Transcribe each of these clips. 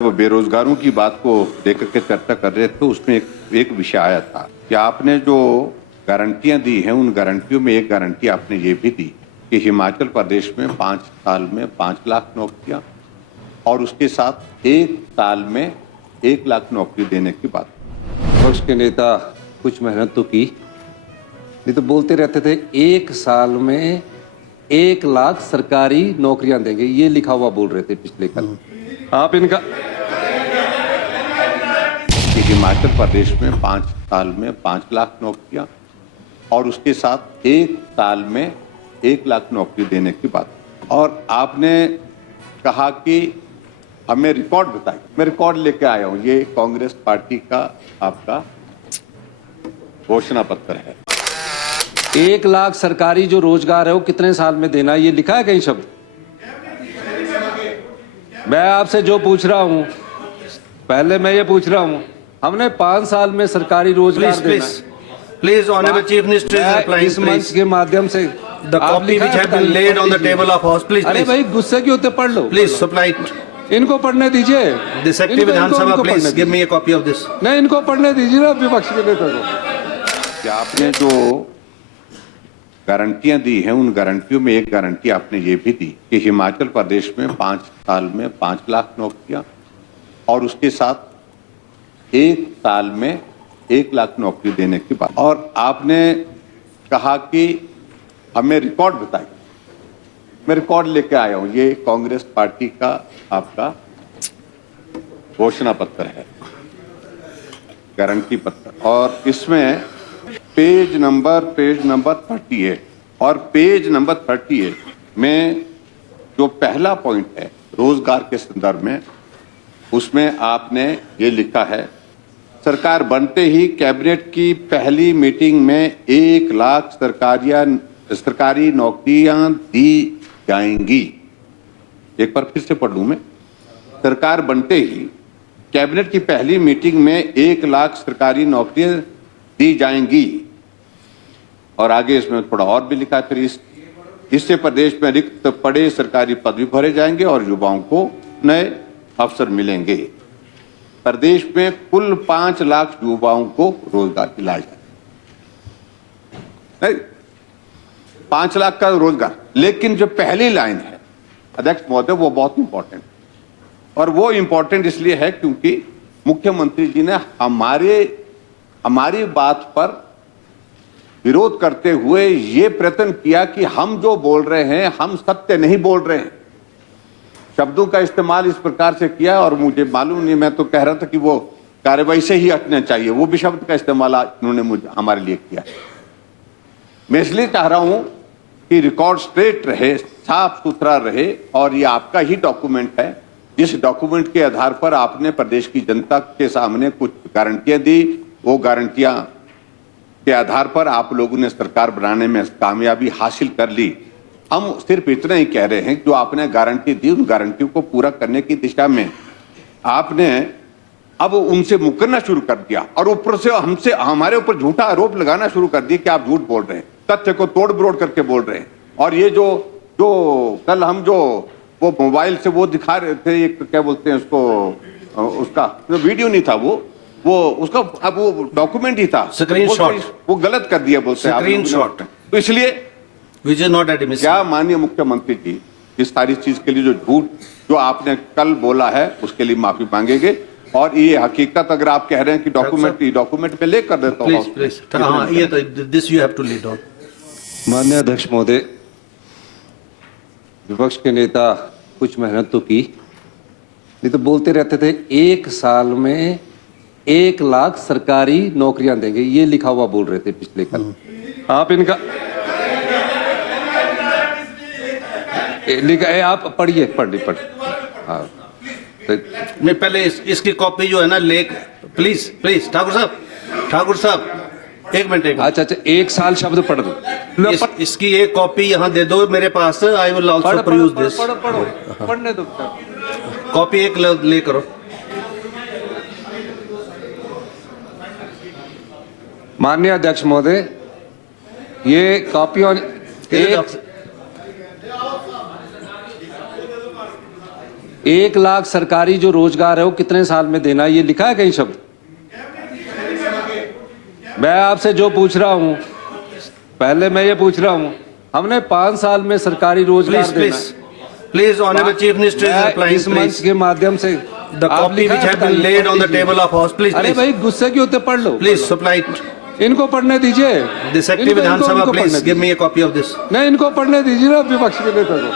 वो बेरोजगारों की बात को लेकर के चर्चा कर रहे थे, उसमें एक विषय आया था कि आपने जो गारंटियां दी हैं उन गारंटियों में एक गारंटी आपने ये भी दी कि हिमाचल प्रदेश में 5 साल में 5 लाख नौकरियां और उसके साथ 1 साल में 1 लाख नौकरी देने की बात। विपक्ष के नेता कुछ मेहनत तो की, नहीं तो बोलते रहते थे 1 साल में 1 लाख सरकारी नौकरियां देंगे, ये लिखा हुआ बोल रहे थे पिछले कल। आप इनका कि हिमाचल प्रदेश में 5 साल में 5 लाख नौकरियां और उसके साथ 1 साल में 1 लाख नौकरी देने की बात। और आपने कहा कि हमें रिकॉर्ड बताइए। मैं रिकॉर्ड लेके आया हूं, ये कांग्रेस पार्टी का आपका घोषणा पत्र है। 1 लाख सरकारी जो रोजगार है वो कितने साल में देना, ये लिखा है कहीं शब्द? मैं आपसे जो पूछ रहा हूं, पहले मैं ये पूछ रहा हूं, हमने 5 साल में सरकारी रोजगार देना। Please, Honorable Chief Minister is replying, इस मंच please. के माध्यम से The copy which have been laid on the table of House, please, अरे please. भाई गुस्से क्यों होते, पढ़ लो। Please, supply it. इनको पढ़ने दीजिए। The Secretary Vidhan Sabha, please give me a copy of this. नहीं, इनको पढ़ने दीजिए ना विपक्ष के नेता को। कि आपने जो गारंटियां दी हैं उन गारंटियों में एक गारंटी आपने ये भी दी कि हिमाचल प्रदेश में 5 साल में 5 लाख नौकरियां और उसके साथ 1 साल में 1 लाख नौकरी देने की बात। और आपने कहा कि हमें रिकॉर्ड बताइए। मैं रिकॉर्ड लेके आया हूं, ये कांग्रेस पार्टी का आपका घोषणा पत्र है, गारंटी पत्र। और इसमें पेज नंबर 38 और पेज नंबर 38 में जो पहला पॉइंट है रोजगार के संदर्भ में, उसमें आपने ये लिखा है, सरकार बनते ही कैबिनेट की पहली मीटिंग में 1 लाख सरकारी नौकरियां दी जाएंगी। एक बार फिर से पढ़ लूं मैं, सरकार बनते ही कैबिनेट की पहली मीटिंग में 1 लाख सरकारी नौकरियां दी जाएंगी। और आगे इसमें थोड़ा और भी लिखा है, फिर इससे प्रदेश में रिक्त पड़े सरकारी पद भी भरे जाएंगे और युवाओं को नए अवसर मिलेंगे। प्रदेश में कुल 5 लाख युवाओं को रोजगार दिलाया जाए। नहीं, 5 लाख का रोजगार। लेकिन जो पहली लाइन है अध्यक्ष महोदय, वो बहुत इंपॉर्टेंट, और वो इंपॉर्टेंट इसलिए है क्योंकि मुख्यमंत्री जी ने हमारी बात पर विरोध करते हुए ये प्रयत्न किया कि हम जो बोल रहे हैं हम सत्य नहीं बोल रहे हैं। शब्दों का इस्तेमाल इस प्रकार से किया और मुझे मालूम नहीं, मैं तो कह रहा था कि वो कार्रवाई से ही हटना चाहिए, वो भी शब्द का इस्तेमाल उन्होंने हमारे लिए किया। मैं इसलिए चाह रहा हूं कि रिकॉर्ड स्ट्रेट रहे, साफ सुथरा रहे, और ये आपका ही डॉक्यूमेंट है जिस डॉक्यूमेंट के आधार पर आपने प्रदेश की जनता के सामने कुछ गारंटियां दी। वो गारंटियां के आधार पर आप लोगों ने सरकार बनाने में कामयाबी हासिल कर ली। हम सिर्फ इतना ही कह रहे हैं, जो आपने गारंटी दी उन गारंटियों को पूरा करने की दिशा में आपने अब उनसे मुकरना शुरू कर दिया और ऊपर से हमारे ऊपर झूठा आरोप लगाना शुरू कर दिया कि आप झूठ बोल रहे हैं, तथ्य को तोड़ मरोड़ करके बोल रहे हैं। और ये जो कल हम वो मोबाइल से वो दिखा रहे थे, एक क्या बोलते हैं उसको, उसका वीडियो नहीं था, वो उसका अब वो डॉक्यूमेंट ही था, स्क्रीनशॉट, वो गलत कर दिया बोलते हैं स्क्रीनशॉट। तो इसलिए Which is not admissible. क्या माननीय मुख्यमंत्री जी इस सारी चीज के लिए जो झूठ जो आपने कल बोला है उसके लिए माफी मांगेंगे। और ये हकीकत अगर आप कह रहे हैं कि डॉक्यूमेंट में ले कर देता हूँ। Please. हाँ, ये तो this you have to lead on. माननीय अध्यक्ष महोदय, विपक्ष के नेता कुछ मेहनत तो की, नहीं तो बोलते रहते थे 1 साल में 1 लाख सरकारी नौकरियां देंगे, ये लिखा हुआ बोल रहे थे पिछले कल। आप इनका लिखा है, आप पढ़िए, पढ़। हाँ, मैं पहले इसकी कॉपी जो है ना प्लीज ठाकुर साहब एक मिनट। अच्छा, 1 साल शब्द पढ़ दो। इसकी एक कॉपी यहाँ दे दो मेरे पास। I will also produce this. पढ़ने दो। कॉपी एक ले करो। माननीय अध्यक्ष महोदय, ये कॉपी ऑन 1 लाख सरकारी जो रोजगार है वो कितने साल में देना, ये लिखा है कहीं शब्द? मैं आपसे जो पूछ रहा हूं, पहले मैं ये पूछ रहा हूं, हमने 5 साल में सरकारी रोजगार Please, देना please, please, Honorable Chief Minister is मैं replying, इस मंच please. के माध्यम से The आप copy लिखा which है, have been बताइए, laid on the पढ़ लीजिए। table of House, please, अरे please, भाई गुस्से क्यों होते, पढ़ लो। please supply it. इनको पढ़ने दीजिए। The Secretary इनको- Vidhan इनको- Sabha, इनको please पढ़ने give me a copy of this. दीजिए। नहीं, इनको पढ़ने दीजिए ना विपक्ष के नेता को।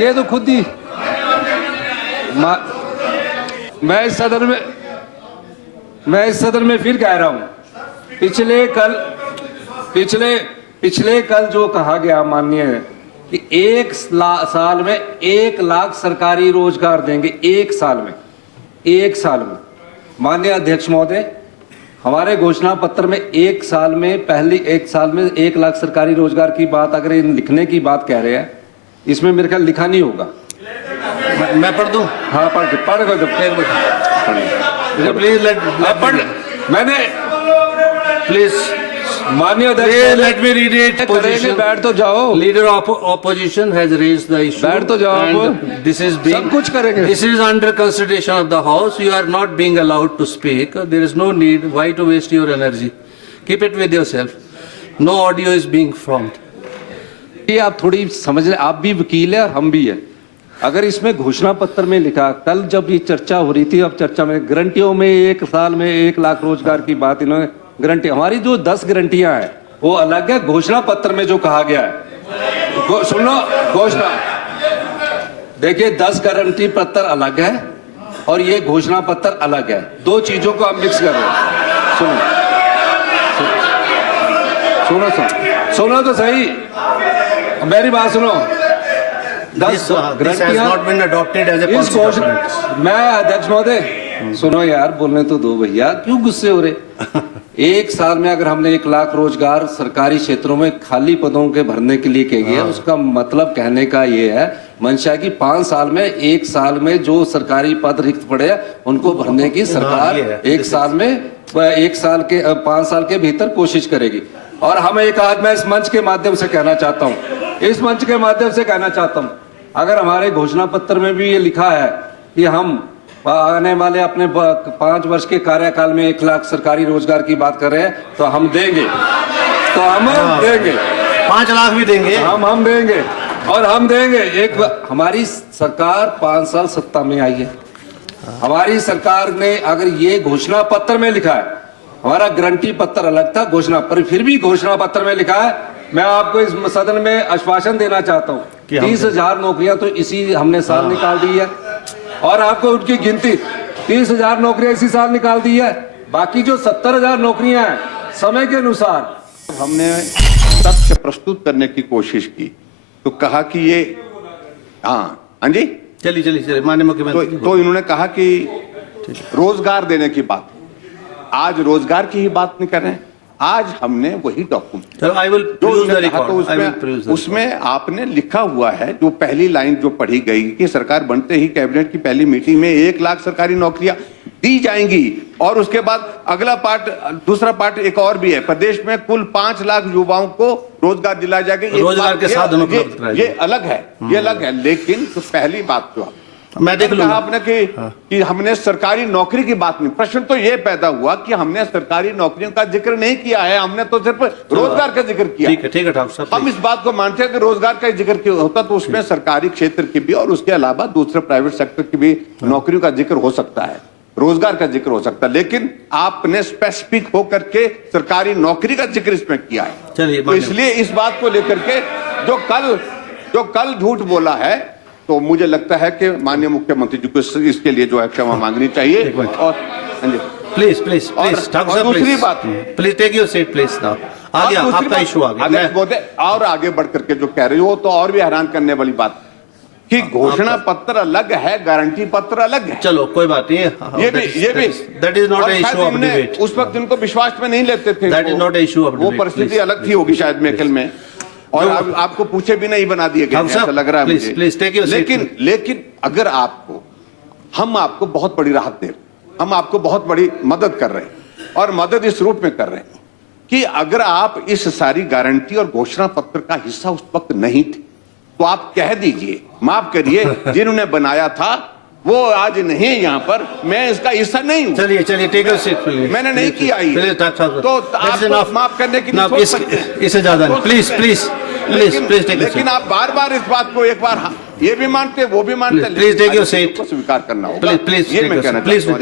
ये तो खुद ही मैं इस सदन में फिर कह रहा हूं, पिछले कल जो कहा गया माननीय कि 1 साल में 1 लाख सरकारी रोजगार देंगे, 1 साल में। माननीय अध्यक्ष महोदय, हमारे घोषणा पत्र में 1 साल में 1 लाख सरकारी रोजगार की बात अगर इन लिखने की बात कह रहे हैं, इसमें मेरे ख्याल लिखा नहीं होगा। मैं पढ़ दूं? हाँ पढ़ दो, एक मिनट Please पढ़। मैंने please माननीय अध्यक्ष let me read it. करेंगे, Position. बैठ तो जाओ। Leader of opposition has raised the issue. बैठ तो जाओ आप। and this is being, सब कुछ करेंगे। This is under consideration of the House. You are not being allowed to speak. There is no need. Why to waste your energy? Keep it with yourself. No audio is being formed. ये आप थोड़ी समझ लें, आप भी वकील है और हम भी है। अगर इसमें घोषणा पत्र में लिखा, कल जब ये चर्चा हो रही थी, अब चर्चा में गारंटियों में 1 साल में 1 लाख रोजगार की बात इन्होंने गारंटी, हमारी जो 10 गारंटियां हैं वो अलग है, घोषणा पत्र में जो कहा गया है सुनो, घोषणा देखिए 10 गारंटी पत्र अलग है और ये घोषणा पत्र अलग है, 2 चीजों को हम मिक्स कर रहे हैं। सुनो तो सही, मेरी बात सुनो। This has not been adopted as a इस policy घोषणा, document. मैं अध्यक्ष महोदय सुनो यार, बोलने तो दो भैया, क्यों गुस्से हो रहे। 1 साल में अगर हमने 1 लाख रोजगार सरकारी क्षेत्रों में खाली पदों के भरने के लिए कह गया, उसका मतलब कहने का ये है मंशा की 5 साल में 1 साल में जो सरकारी पद रिक्त पड़े हैं उनको भरने की सरकार ये है। 1 साल में 5 साल के भीतर कोशिश करेगी। और हम एक आज मैं इस मंच के माध्यम से कहना चाहता हूं, अगर हमारे घोषणा पत्र में भी ये लिखा है कि हम आने वाले अपने 5 वर्ष के कार्यकाल में 1 लाख सरकारी रोजगार की बात कर रहे हैं, तो हम देंगे, 5 लाख भी देंगे। हम देंगे और हम देंगे। हमारी सरकार 5 साल सत्ता में आई है, हमारी सरकार ने अगर ये घोषणा पत्र में लिखा है, हमारा गारंटी पत्र अलग था, घोषणा पर फिर भी घोषणा पत्र में लिखा है। मैं आपको इस सदन में आश्वासन देना चाहता हूँ, 30,000 नौकरियां तो इसी हमने साल निकाल दी है, और आपको उनकी गिनती 30,000 नौकरियां इसी साल निकाल दी है। बाकी जो 70,000 नौकरियां हैं समय के अनुसार हमने तथ्य प्रस्तुत करने की कोशिश की, तो कहा कि ये हाँ जी चलिए माननीय मुख्यमंत्री। तो इन्होंने कहा कि रोजगार देने की बात, आज रोजगार की ही बात नहीं कर रहे हैं, आज हमने वही डॉक्यूमेंट I will जो peruse the उन्होंने कहा, record. तो I will peruse the उसमें आपने लिखा हुआ है, जो पहली लाइन जो पढ़ी गई कि सरकार बनते ही कैबिनेट की पहली मीटिंग में 1 लाख सरकारी नौकरियां दी जाएंगी, और उसके बाद अगला पार्ट, दूसरा पार्ट एक और भी है, प्रदेश में कुल 5 लाख युवाओं को रोजगार दिलाया जाएगा। रोजगार के साधन उपलब्ध कराए ये अलग है, ये अलग है। लेकिन तो पहली बात जो मैं देख लूंगा आपने कि हमने सरकारी नौकरी की बात नहीं, प्रश्न तो ये पैदा हुआ कि हमने सरकारी नौकरियों का जिक्र नहीं किया है, हमने तो सिर्फ रोजगार का जिक्र किया। ठीक है ठाकुर साहब। हम इस बात को मानते हैं कि रोजगार का जिक्र होता तो उसमें सरकारी क्षेत्र की भी और उसके अलावा दूसरे प्राइवेट सेक्टर की भी नौकरियों का जिक्र हो सकता है, रोजगार का जिक्र हो सकता है, लेकिन आपने स्पेसिफिक होकर के सरकारी नौकरी का जिक्र इसमें किया है। चलिए, तो इसलिए इस बात को लेकर के जो कल झूठ बोला है, तो मुझे लगता है कि माननीय मुख्यमंत्री जी को इसके लिए जो है क्षमा मांगनी चाहिए। और प्लीज ठाकुर साहब, दूसरी बात, please take your seat please now. आ गया आपका इशू आ गया। और आगे बढ़ करके जो कह रही हो तो और भी हैरान करने वाली बात कि घोषणा पत्र अलग है, गारंटी पत्र अलग है। चलो कोई बात नहीं, ये भी that is not a issue of debate. उस वक्त इनको विश्वास में नहीं लेते थे, that is not a issue of debate. वो परिस्थिति अलग थी होगी शायद मेकल में, और आपको पूछे भी नहीं बना दिए गए, ऐसा लग रहा है मुझे। Please take your seat. लेकिन अगर हम आपको बहुत बड़ी राहत दे रहे हैं, हम आपको बहुत बड़ी मदद कर रहे हैं, और मदद इस रूप में कर रहे हैं कि अगर आप इस सारी गारंटी और घोषणा पत्र का हिस्सा उस वक्त नहीं थे, तो आप कह दीजिए, माफ करिए, जिन्होंने बनाया था वो आज नहीं है यहाँ पर, मैं इसका हिस्सा नहीं हूँ। चलिए चलिए, टेक अ सीट प्लीज। मैंने नहीं किया ये। तो आप माफ करने की नहीं सोच सकते। इससे ज्यादा नहीं, please please please please take a लेकिन आप बार बार इस बात को एक बार ये भी मानते वो भी मानते, Please take your seat. को स्वीकार करना होगा। प्लीज प्लीज ये मैं कहना चाहता हूं।